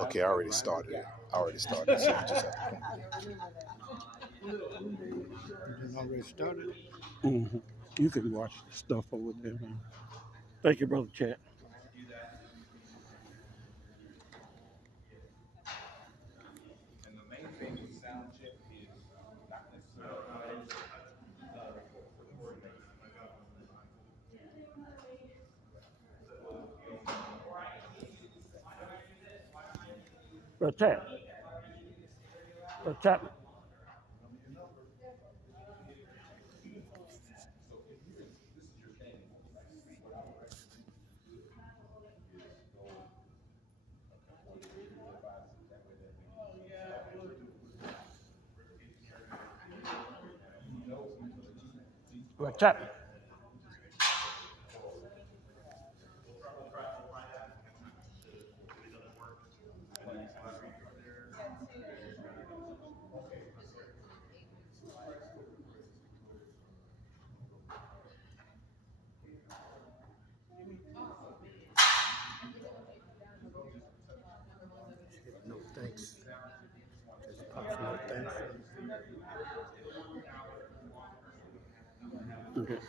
Okay, I already started it. I already started. So you just have to. You done already started? Mm-hmm. You can watch the stuff over there, man. Thank you, Brother Chat. Brother Chat. Brother Chapman. Brother Chapman. No thanks. Just post no thanks. Okay.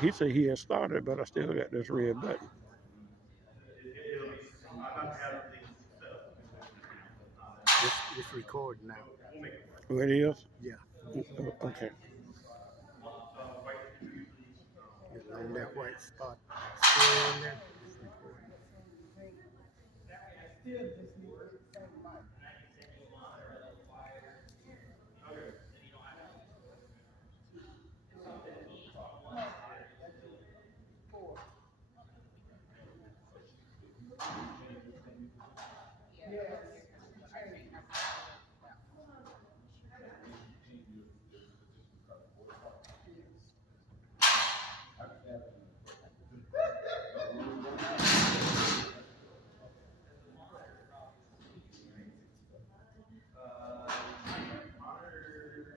He said he had started, but I still got this red button. It's recording now. Oh, it is? Yeah. Okay. It's on that white spot. Still in there. It's recording.